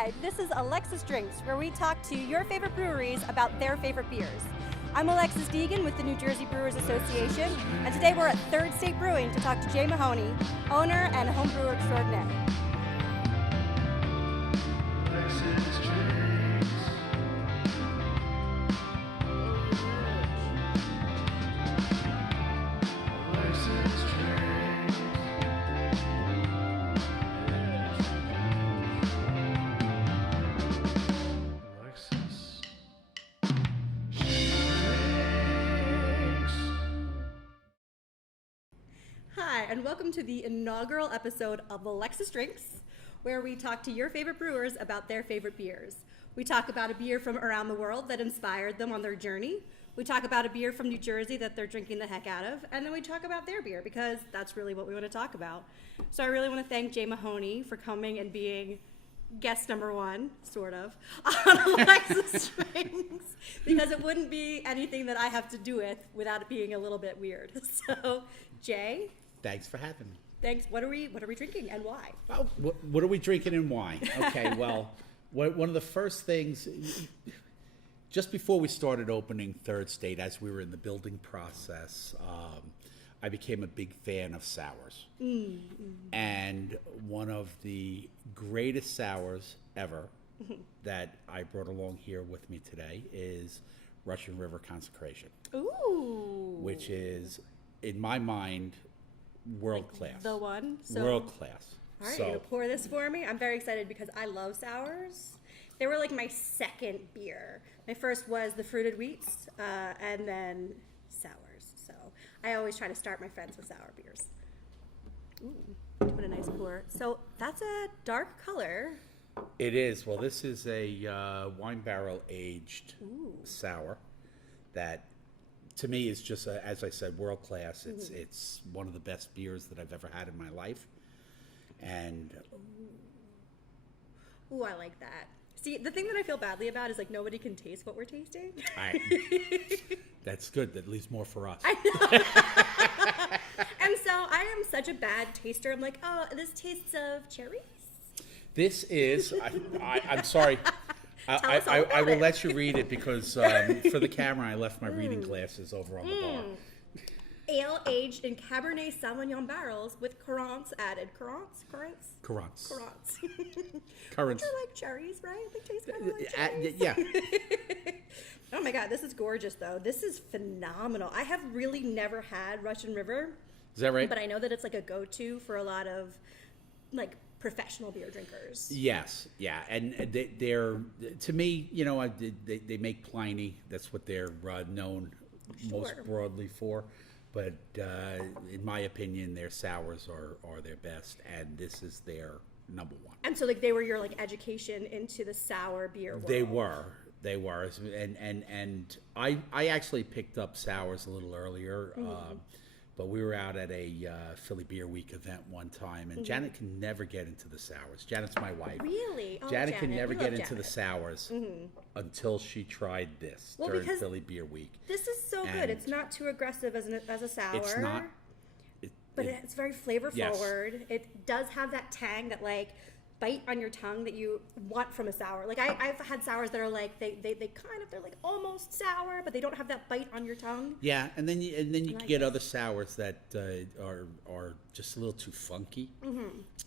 Hi, this is Alexis Drinks, where we talk to your favorite breweries about their favorite beers. I'm Alexis Deegan with the New Jersey Brewers Association, and today we're at Third State Brewing to talk to Jay Mahoney, owner and homebrewer extraordinaire. Hi, and welcome to the inaugural episode of Alexis Drinks, where we talk to your favorite brewers about their favorite beers. We talk about a beer from around the world that inspired them on their journey. We talk about a beer from New Jersey that they're drinking the heck out of, and then we talk about their beer because that's really what we want to talk about. So I really want to thank Jay Mahoney for coming and being guest number one, sort of, on Alexis Drinks, because it wouldn't be anything that I have to do with without it being a little bit weird. So, Jay, thanks for having me. thanks. What are we drinking and why? Oh, what are we drinking and why? Okay, well, one of the first things, just before we started opening Third State, as we were in the building process, I became a big fan of sours. And one of the greatest sours ever that I brought along here with me today is Russian River Consecration. Ooh. Which is, in my mind, world class. The one? So, world class. All right, you gonna pour this for me? I'm very excited because I love sours. They were like my second beer. My first was the fruited wheats, and then sours. So I always try to start my friends with sour beers. Ooh, what a nice pour. So that's a dark color. It is. Well, this is a wine barrel aged sour that, to me, is just, as I said, world class. It's one of the best beers that I've ever had in my life. And ooh, I like that. See, the thing that I feel badly about is like nobody can taste what we're tasting. That's good. That leaves more for us. I know. And so I am such a bad taster. I'm like, oh, this tastes of cherries. This is, I'm sorry. I will let you read it because for the camera, I left my reading glasses over on the bar. Ale aged in Cabernet Sauvignon barrels with currants added. Currants? Currants. Which are like cherries, right? They taste kind of like cherries. Yeah. Oh my God, this is gorgeous though. This is phenomenal. I have really never had Russian River. Is that right? But I know that it's like a go-to for a lot of like professional beer drinkers. Yes, yeah, and they're, to me, you know, they make Pliny. That's what they're known most broadly for. But in my opinion, their sours are their best, and this is their number one. And so, like, they were your like education into the sour beer world. They were, and I actually picked up sours a little earlier. But we were out at a Philly Beer Week event one time, and Janet can never get into the sours. Janet's my wife. Really? Oh, Janet can never get into the sours until she tried this during Philly Beer Week. This is so good. It's not too aggressive as a sour. It's not. But it's very flavor forward. Yes. It does have that tang, that like bite on your tongue that you want from a sour. Like I've had sours that are like they're like almost sour, but they don't have that bite on your tongue. Yeah, and then you can get other sours that are just a little too funky,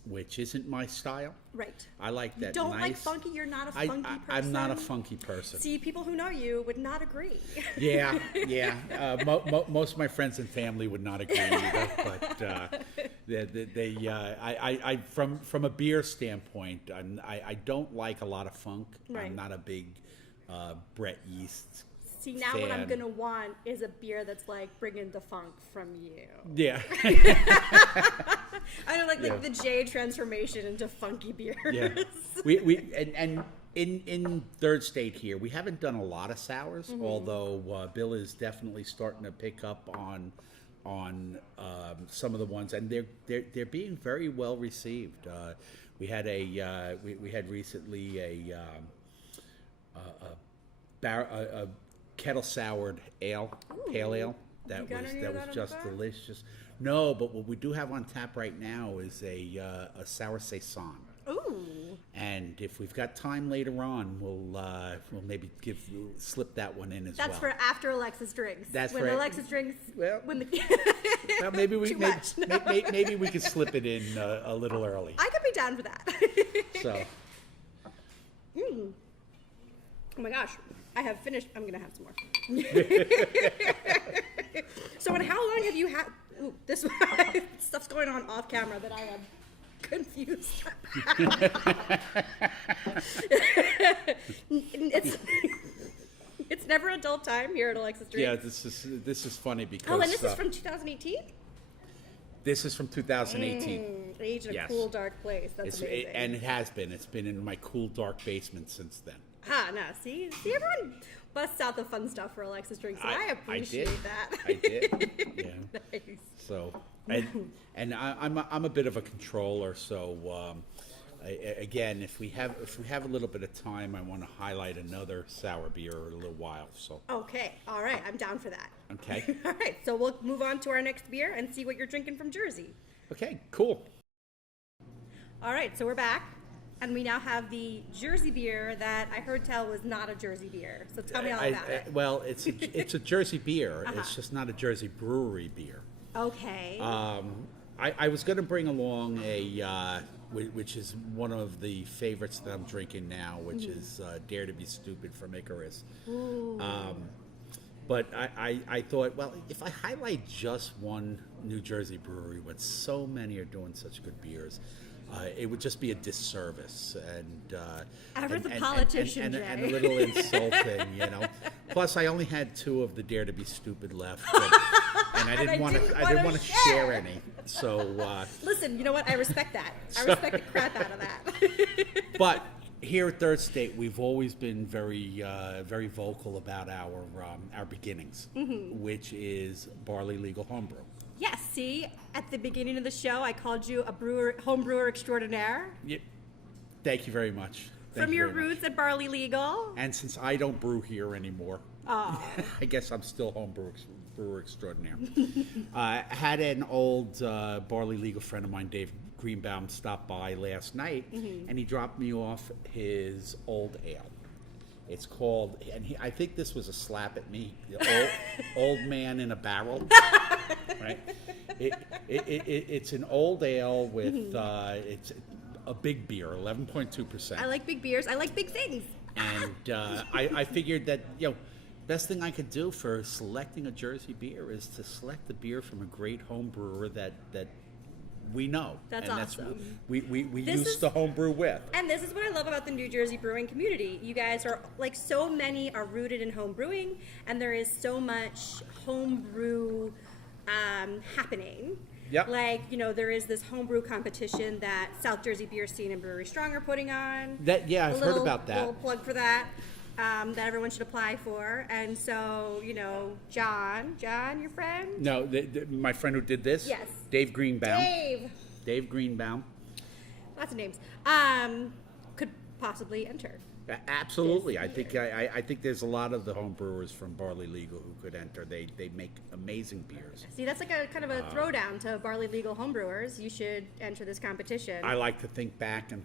which isn't my style. Right. I like that. You don't nice, like funky. You're not a funky person. I'm not a funky person. See, people who know you would not agree. Yeah. Most of my friends and family would not agree either, but I from a beer standpoint, I don't like a lot of funk. Right. I'm not a big Brett Yeast. See, now fan. What I'm gonna want is a beer that's like bringing the funk from you. Yeah. I know, like the J transformation into funky beers. Yeah. We and in Third State here, we haven't done a lot of sours, although Bill is definitely starting to pick up on some of the ones, and they're being very well received. We had we had recently a kettle soured ale, pale ale that was just delicious. No, but what we do have on tap right now is a sour saison. Ooh. And if we've got time later on, we'll maybe slip that one in as well. That's for after Alexis drinks. That's when for Alexis drinks. Well, When the well, maybe we Too much. maybe we could slip it in a little early. I could be down for that. So. Oh my gosh, I have finished. I'm gonna have some more. So, and how long have you had? Ooh, this stuff's going on off camera that I am confused. It's never a dull time here at Alexis Drinks. Yeah, this is funny because. Oh, and this is from 2018. This is from 2018. Age in a Yes. cool, dark place. That's amazing. And it has been. It's been in my cool, dark basement since then. No, see, everyone busts out the fun stuff for Alexis Drinks, and I appreciate that. I did. Yeah. Nice. So, and I'm a bit of a controller. So, again, if we have a little bit of time, I want to highlight another sour beer in a little while. So. Okay. All right. I'm down for that. Okay. All right. So we'll move on to our next beer and see what you're drinking from Jersey. Okay. Cool. All right. So we're back. And we now have the Jersey beer that I heard tell was not a Jersey beer. So tell me all about it. Well, it's a Jersey beer. It's just not a Jersey brewery beer. Okay. I was going to bring along which is one of the favorites that I'm drinking now, which is Dare to Be Stupid from Icarus. But I thought, well, if I highlight just one New Jersey brewery when so many are doing such good beers, it would just be a disservice and the politician, Jay. and a little insulting, you know. Plus, I only had 2 of the Dare to Be Stupid left, and I didn't want to share any. So listen, you know what? I respect that. I respect the crap out of that. But here at Third State, we've always been very vocal about our beginnings, which is barley legal homebrew. Yes, see, at the beginning of the show, I called you a home brewer extraordinaire. Yep. Thank you very much. From your roots at Barley Legal. And since I don't brew here anymore, I guess I'm still home brewer extraordinaire. I had an old Barley Legal friend of mine, Dave Greenbaum, stop by last night, and he dropped me off his old ale. It's called, and I think this was a slap at me, old man in a barrel. Right? It's an old ale with it's a big beer, 11.2%. like big beers. I like big things. And I figured that best thing I could do for selecting a Jersey beer is to select the beer from a great home brewer that we know. That's awesome. We used to homebrew with. And this is what I love about the New Jersey brewing community. You guys are, like, so many are rooted in home brewing, and there is so much homebrew happening. Yep. Like, there is this homebrew competition that South Jersey Beer Scene and Brewery Strong are putting on. I've heard about that. A little plug for that. That everyone should apply for. And so, John, your friend? No, my friend who did this? Yes. Dave Greenbaum. Dave Greenbaum. Lots of names. Could possibly enter. Absolutely. I think there's a lot of the home brewers from Barley Legal who could enter. They make amazing beers. See, that's like a kind of a throwdown to Barley Legal homebrewers. You should enter this competition. I like to think back and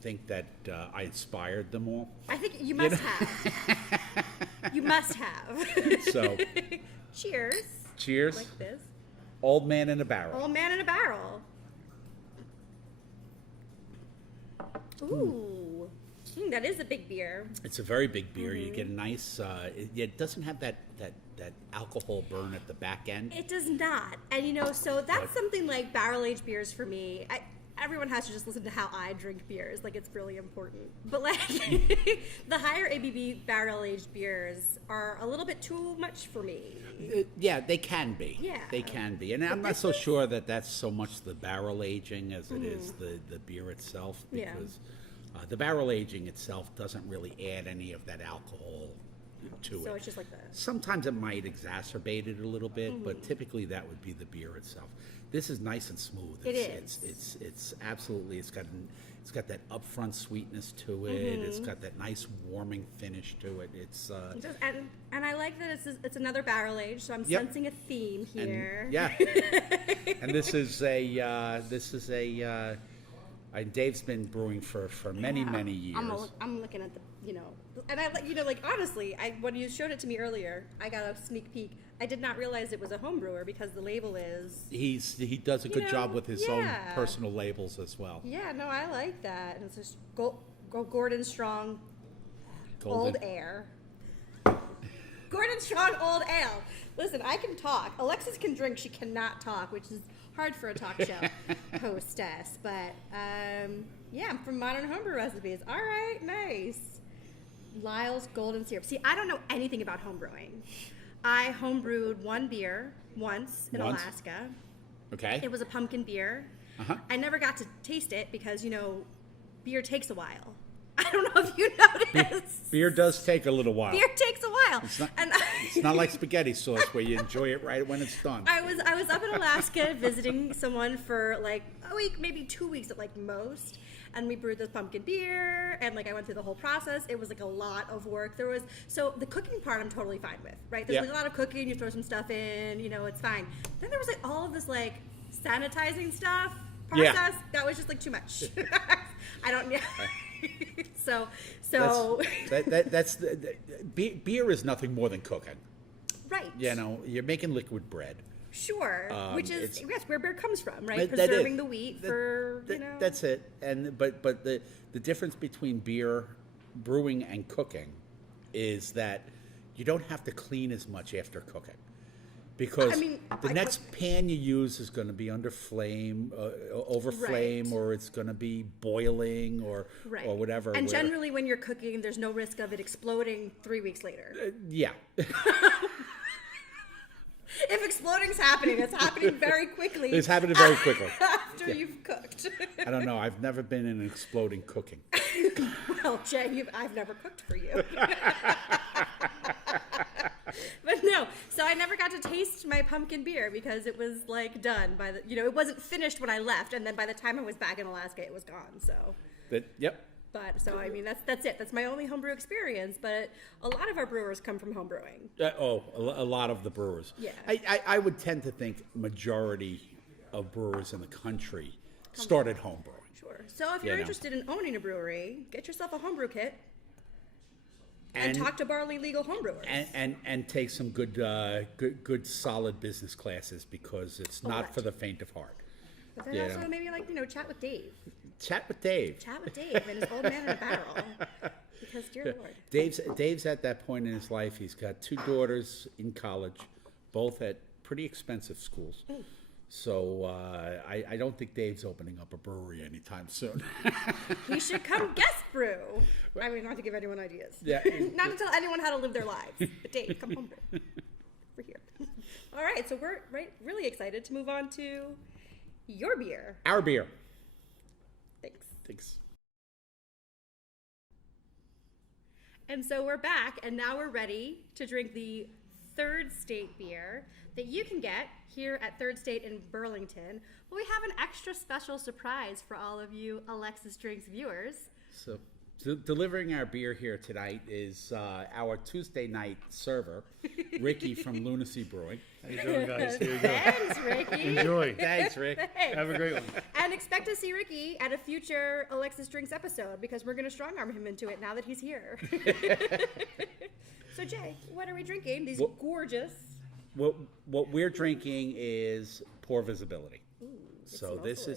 think that I inspired them all. I think you must have. You must have. So, cheers. Cheers. Like this. Old Man in a Barrel. Old Man in a Barrel. Ooh. That is a big beer. It's a very big beer. You get a nice. It doesn't have that alcohol burn at the back end. It does not, and so that's something like barrel aged beers for me. Everyone has to just listen to how I drink beers. Like, it's really important. But like the higher ABV barrel aged beers are a little bit too much for me. Yeah, they can be. Yeah, they can be, and I'm not so sure that that's so much the barrel aging as it is the beer itself, because the barrel aging itself doesn't really add any of that alcohol to it. So it's just like that. Sometimes it might exacerbate it a little bit, but typically that would be the beer itself. This is nice and smooth. It's absolutely. It's got that upfront sweetness to it. It's got that nice warming finish to it. It's and I like that it's another barrel age. So I'm sensing a theme here. And this is a And Dave's been brewing for many, many years. I'm looking at the, and honestly, when you showed it to me earlier, I got a sneak peek. I did not realize it was a home brewer because the label is. He does a good job with his own personal labels as well. Yeah, no, I like that. And it's just Gordon Strong Old Ale. Gordon Strong Old Ale. Listen, I can talk. Alexis can drink. She cannot talk, which is hard for a talk show hostess. But, I'm from Modern Homebrew Recipes. All right, nice. Lyle's Golden Syrup. See, I don't know anything about homebrewing. I homebrewed one beer once in Alaska. Okay. It was a pumpkin beer. Uh-huh. I never got to taste it because, beer takes a while. I don't know if you noticed. Beer does take a little while. Beer takes a while. It's not like spaghetti sauce where you enjoy it right when it's done. I was up in Alaska visiting someone for like a week, maybe 2 weeks at like most. And we brewed this pumpkin beer, and I went through the whole process. It was like a lot of work. So the cooking part I'm totally fine with, right? There's a lot of cooking. You throw some stuff in, it's fine. Then there was all of this sanitizing stuff process that was just too much. I don't know. That's beer is nothing more than cooking. Right. You're making liquid bread. Sure, which is where beer comes from, right? Preserving the wheat for That's it. And but the difference between beer brewing and cooking is that you don't have to clean as much after cooking, because the next pan you use is going to be under flame, over flame, or it's going to be boiling or whatever. And generally, when you're cooking, there's no risk of it exploding 3 weeks later. Yeah. If exploding's happening, it's happening very quickly. It's happening very quickly. After you've cooked. I don't know. I've never been in an exploding cooking. Well, Jay, I've never cooked for you. But no, so I never got to taste my pumpkin beer because it was done by the, it wasn't finished when I left, and then by the time I was back in Alaska, it was gone. So. Yep. But so that's it. That's my only homebrew experience. But a lot of our brewers come from homebrewing. A lot of the brewers. Yeah. I would tend to think majority of brewers in the country started homebrewing. Sure. So if you're interested in owning a brewery, get yourself a homebrew kit. And talk to Barley Legal Homebrewers. And take some good solid business classes, because it's not for the faint of heart. But then also maybe chat with Dave. Chat with Dave and his old man in a barrel. Because dear Lord. Dave's at that point in his life. He's got 2 daughters in college, both at pretty expensive schools. So I don't think Dave's opening up a brewery anytime soon. He should come guest brew. Not to give anyone ideas. Yeah. Not to tell anyone how to live their lives. But Dave, come home brew. We're here. All right, so we're really excited to move on to your beer. Our beer. Thanks. And so we're back, and now we're ready to drink the Third State beer that you can get here at Third State in Burlington. But we have an extra special surprise for all of you Alexis Drinks viewers. So delivering our beer here tonight is our Tuesday night server, Ricky from Lunacy Brewing. How you doing, guys? Here you go. Thanks, Ricky. Enjoy. Thanks, Rick. Thanks. Have a great one. And expect to see Ricky at a future Alexis Drinks episode, because we're going to strong arm him into it now that he's here. So, Jay, what are we drinking? These gorgeous. What we're drinking is Poor Visibility. Ooh, so this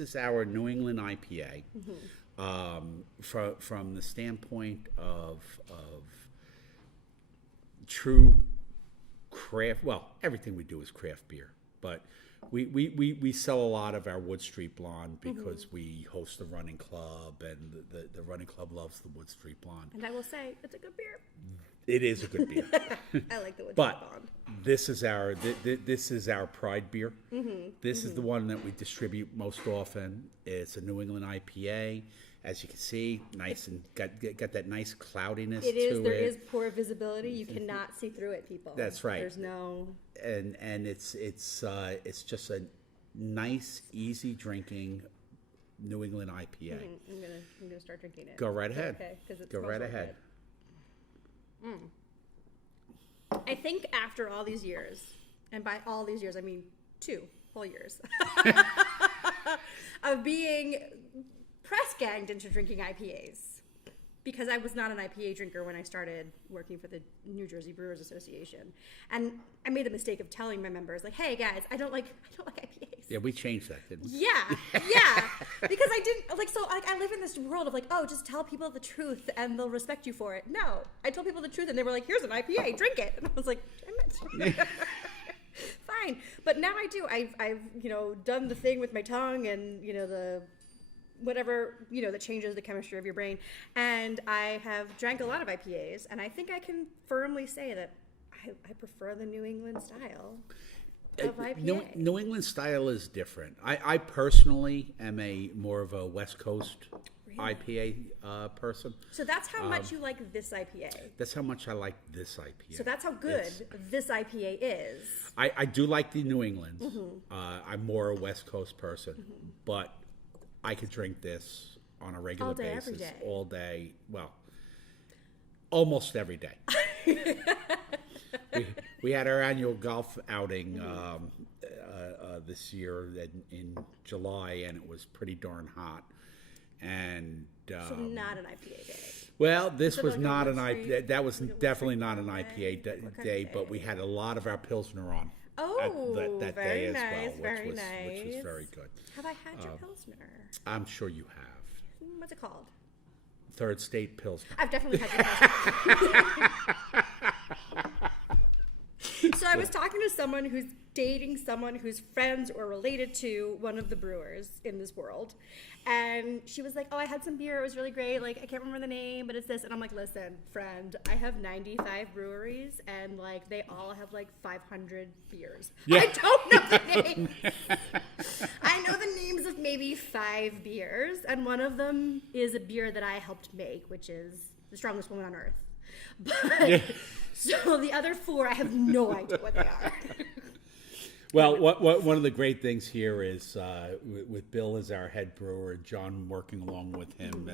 is our New England IPA. From the standpoint of true craft, everything we do is craft beer, but we sell a lot of our Wood Street Blonde because we host the running club, and the running club loves the Wood Street Blonde. And I will say, it's a good beer. It is a good beer. I like the Wood Street Blonde. But this is our pride beer. This is the one that we distribute most often. It's a New England IPA. As you can see, nice and got that nice cloudiness to it. There is poor visibility. You cannot see through it, people. That's right. There's no. And it's just a nice, easy drinking New England IPA. I'm gonna start drinking it. Go right ahead. Okay, because it Go right ahead. I think after all these years, and by all these years I mean 2 whole years of being ganged into drinking IPAs because I was not an IPA drinker when I started working for the New Jersey Brewers Association, and I made the mistake of telling my members, like, "Hey guys, I don't like IPAs." Yeah, we changed that, didn't we? Yeah, because I didn't like. So like, I live in this world of like, oh, just tell people the truth and they'll respect you for it. No, I told people the truth and they were like, "Here's an IPA, drink it," and I was like, "Damn it." Fine, but now I do. I've done the thing with my tongue and the whatever that changes the chemistry of your brain, and I have drank a lot of IPAs, and I think I can firmly say that I prefer the New England style of IPA. New England style is different. I personally am more of a West Coast IPA person. So that's how much you like this IPA. That's how much I like this IPA. So that's how good this IPA is. I do like the New Englands. I'm more a West Coast person, but I could drink this on a regular basis, every day. all day. Well, almost every day. we had our annual golf outing this year in July, and it was pretty darn hot. And so not an IPA day. Well, this was not an IPA. That was definitely not an IPA day, but we had a lot of our Pilsner on. That day as well, which was very good. Have I had your Pilsner? I'm sure you have. What's it called? Third State Pilsner. I've definitely had your Pilsner. So I was talking to someone who's dating someone who's friends or related to one of the brewers in this world. And she was like, "Oh, I had some beer. It was really great. Like, I can't remember the name, but it's this." And I'm like, "Listen, friend, I have 95 breweries, and like they all have like 500 beers. Yeah. I don't know the names. I know the names of maybe 5 beers, and one of them is a beer that I helped make, which is the strongest woman on earth. But so the other 4, I have no idea what they are." Well, one of the great things here is with Bill as our head brewer and John working along with him,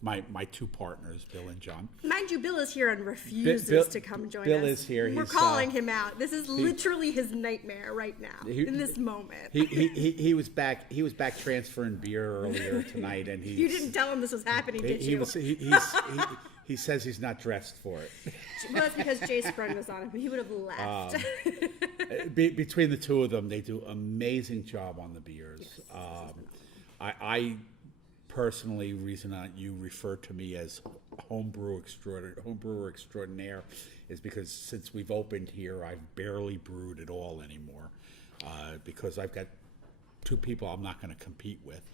my 2 partners, Bill and John. Mind you, Bill is here and refuses to come join us. Bill is here. We're calling him out. This is literally his nightmare right now, in this moment. He was back transferring beer earlier tonight, and you didn't tell him this was happening, did you? He says he's not dressed for it. Well, that's because Jay sprung this on him. He would have left. Between the 2 of them, they do amazing job on the beers. Yes, I personally, reason you refer to me as homebrewer extraordinaire is because since we've opened here, I've barely brewed at all anymore because I've got 2 people I'm not going to compete with.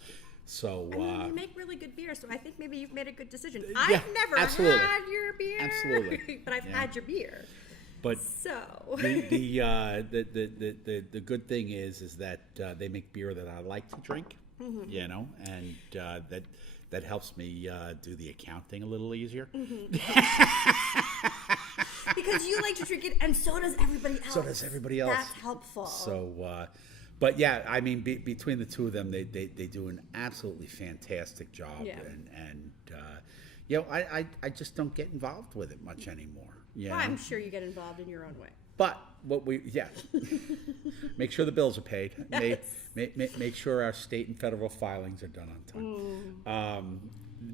So I mean, you make really good beer, so I think maybe you've made a good decision. Yeah, I've never absolutely. had your beer, absolutely, but I've had your beer. But so the good thing is that they make beer that I like to drink, and that helps me do the accounting a little easier. Because you like to drink it, and so does everybody else. That's helpful. So. But yeah, I mean, between the 2 of them, they do an absolutely fantastic job, and I just don't get involved with it much anymore. Well, I'm sure you get involved in your own way. But make sure the bills are paid. Yes. Make sure our state and federal filings are done on time.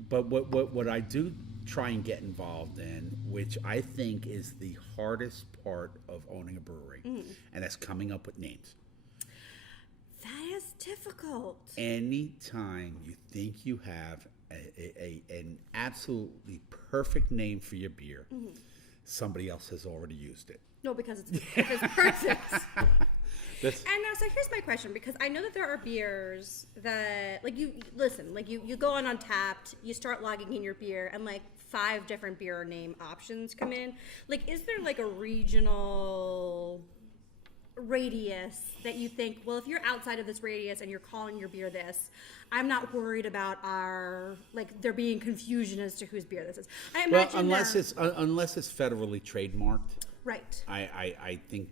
But what I do try and get involved in, which I think is the hardest part of owning a brewery, and that's coming up with names. That is difficult. Anytime you think you have an absolutely perfect name for your beer, somebody else has already used it. No, because it's perfect. And so here's my question, because I know that there are beers that, like, you go on Untapped, you start logging in your beer, and like 5 different beer name options come in. Like, is there like a regional radius that you think, well, if you're outside of this radius and you're calling your beer this, I'm not worried about there being confusion as to whose beer this is? I imagine unless it's federally trademarked, right? I think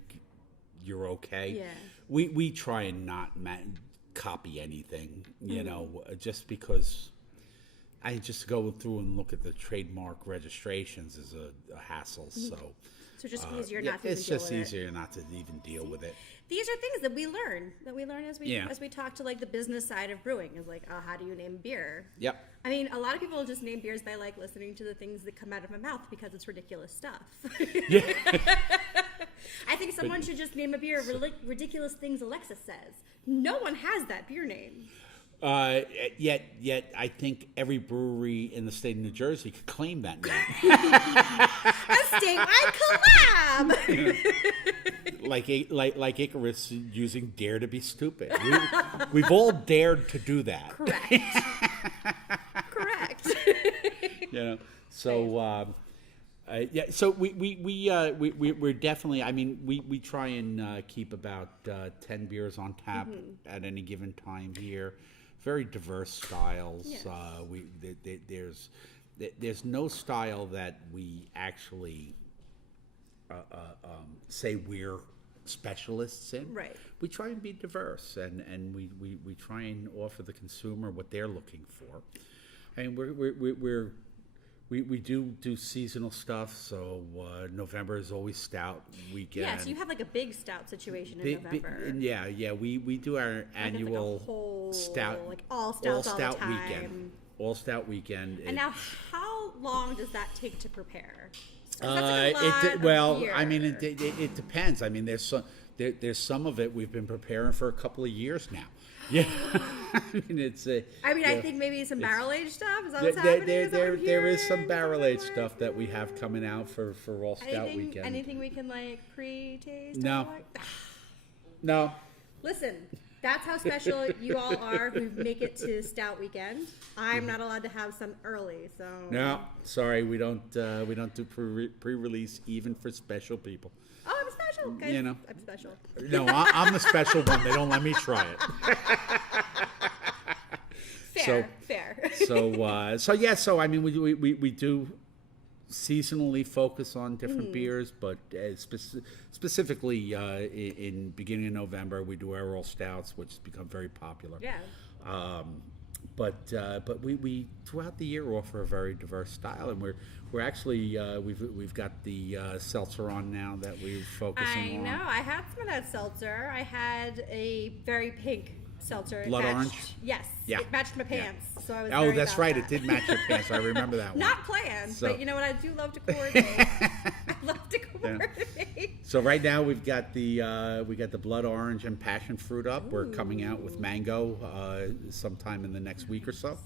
you're okay. Yeah. We try and not copy anything, just because I just go through and look at the trademark registrations is a hassle. So So it's just easier not to even it's deal just with easier not to even deal with it. These are things that we learn as we Yeah. as we talk to like the business side of brewing. Is like, oh, how do you name beer? Yep. I mean, a lot of people just name beers by like listening to the things that come out of my mouth because it's ridiculous stuff. Yeah. I think someone should just name a beer ridiculous things Alexis says. No one has that beer name. Yet I think every brewery in the state of New Jersey could claim that name. A statewide collab. like Icarus using "Dare to be Stupid." We've all dared to do that. Correct. Correct. You know, so so we're definitely. I mean, we try and keep about 10 beers on tap at any given time here. Very diverse styles. Yes. There's no style that we actually say we're specialists in. Right. We try and be diverse, and we try and offer the consumer what they're looking for. And we do seasonal stuff. So November is always stout weekend. Yeah, so you have like a big stout situation in November. Yeah. We do our annual like a whole, stout, like all stouts all the time. weekend. All stout weekend. And now, how long does that take to prepare? 'Cause that's like a lot of beer. I mean, it depends. I mean, there's some of it we've been preparing for a couple of years now. Yeah, I mean I think maybe some barrel aged stuff. Is that what's happening? There is some barrel aged stuff that we have coming out for all stout weekend. Anything we can like pre-taste? No. No. Listen, that's how special you all are who make it to stout weekend. I'm not allowed to have some early, so. No, sorry, we don't do pre-release even for special people. Oh, I'm special. Guys, You know. I'm special. No, I'm the special one. They don't let me try it. Fair. So I mean, we do seasonally focus on different beers, but specifically in beginning of November, we do our all stouts, which has become very popular. Yeah. But we throughout the year offer a very diverse style, and we're actually we've got the seltzer on now that we're focusing on. I know. I had some of that seltzer. I had a very pink seltzer. Blood orange? Yes. Yeah. It matched my pants. So I was Oh, very that's about right. that. It did match your pants. I remember that one. Not planned, So- but you know what? I do love to coordinate. I love to coordinate. So right now we've got the blood orange and passion fruit up. We're coming out with mango sometime in the next week or so.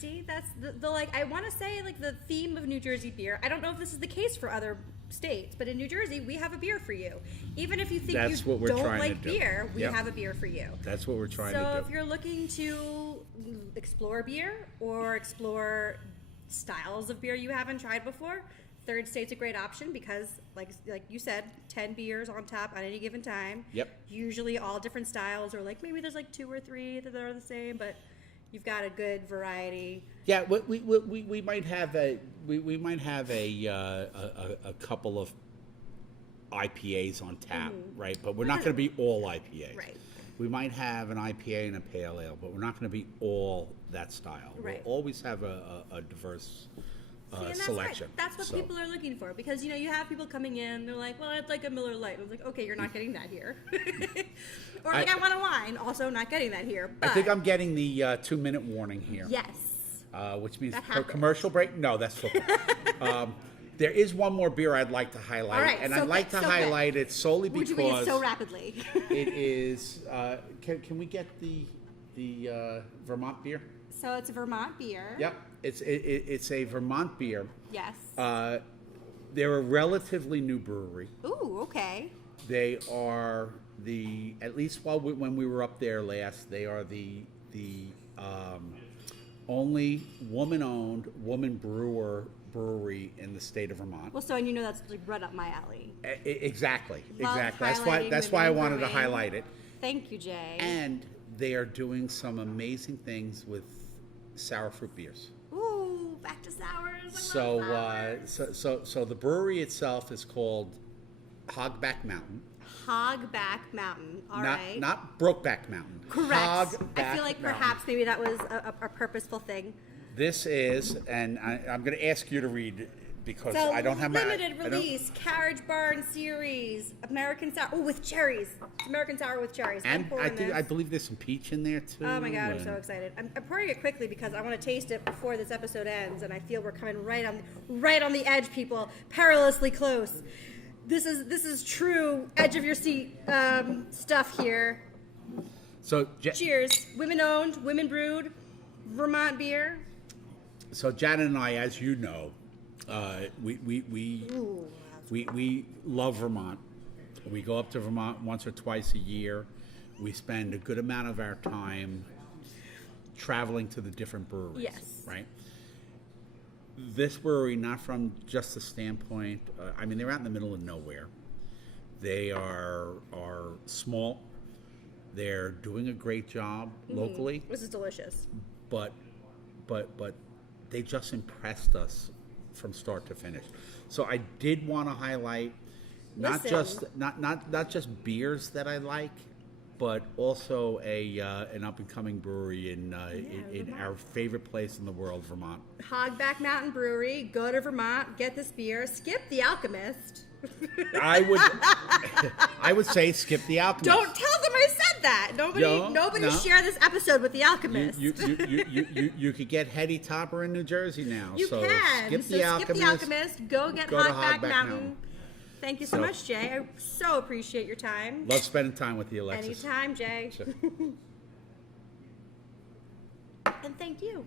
See, that's the like. I want to say like the theme of New Jersey beer. I don't know if this is the case for other states, but in New Jersey we have a beer for you. Even if you think That's you what we're don't trying to like do. beer, we Yep. have a beer for you. That's what we're trying So to if do. you're looking to explore beer or explore styles of beer you haven't tried before, Third State's a great option because, like you said, 10 beers on tap at any given time. Yep. Usually all different styles, or like maybe there's like 2 or 3 that are the same, but you've got a good variety. Yeah, we might have a couple of IPAs on tap, right? But we're not going to be all IPAs. Right. We might have an IPA and a pale ale, but we're not going to be all that style. Right. We'll always have a diverse See, and that's selection. Right. That's what So- people are looking for, because you know you have people coming in, they're like, well, I'd like a Miller Lite. I was like, okay, you're not getting that here. Or like, I want a wine, also not getting that here. But I think I'm getting the 2-minute warning here. yes. Which means That for happens. commercial break. No, that's football. There is one more beer I'd like to highlight, All right, and so I'd like good, to so good. highlight it solely Would you because read it so rapidly? it is. Can we get the Vermont beer? So it's a Vermont beer. Yep, it's a Vermont beer. Yes. They're a relatively new brewery. Ooh, okay. They are at least when we were up there last, they are the only woman-owned, woman brewery in the state of Vermont. Well, so and you know that's like right up my alley. Exactly. Love highlighting That's the why I new wanted to brewing. highlight it. Thank you, Jay. And they are doing some amazing things with sour fruit beers. Ooh, back to sours. I So, love sours. so the brewery itself is called Hogback Mountain. Hogback Mountain. All right. Not Brokeback Mountain. Correct. Hogback I feel like Mountain. perhaps maybe that was a purposeful thing. This is, and I'm going to ask you to read because So I don't have my limited release Carriage Barn series American sour. Oh, with cherries. It's American sour with cherries. I'm And pouring this. I believe there's some peach in there too. Oh my god, I'm and- so excited! I'm pouring it quickly because I want to taste it before this episode ends, and I feel we're coming right on the edge, people, perilously close. This is true edge of your seat stuff here. So Cheers, women owned, women brewed, Vermont beer. So Janet and I, as you know, we love Vermont. We go up to Vermont once or twice a year. We spend a good amount of our time traveling to the different breweries. Yes. Right. This brewery, not from just the standpoint. I mean, they're out in the middle of nowhere. They are small. They're doing a great job locally. This is delicious. But they just impressed us from start to finish. So I did want to highlight not just beers that I like, but also an up and coming brewery in our favorite place in the world, Vermont. Hogback Mountain Brewery. Go to Vermont, get this beer. Skip the Alchemist. I would say skip the Alchemist. Don't tell them I said that. Nobody share this episode with the Alchemist. You could get Hetty Topper in New Jersey now. You so can. Skip the Alchemist. Go get Go to Hogback Hogback Mountain. Mountain. Thank you so much, Jay. I so appreciate your time. Love spending time with you, Alexis. Anytime, Jay. Sure. And thank you.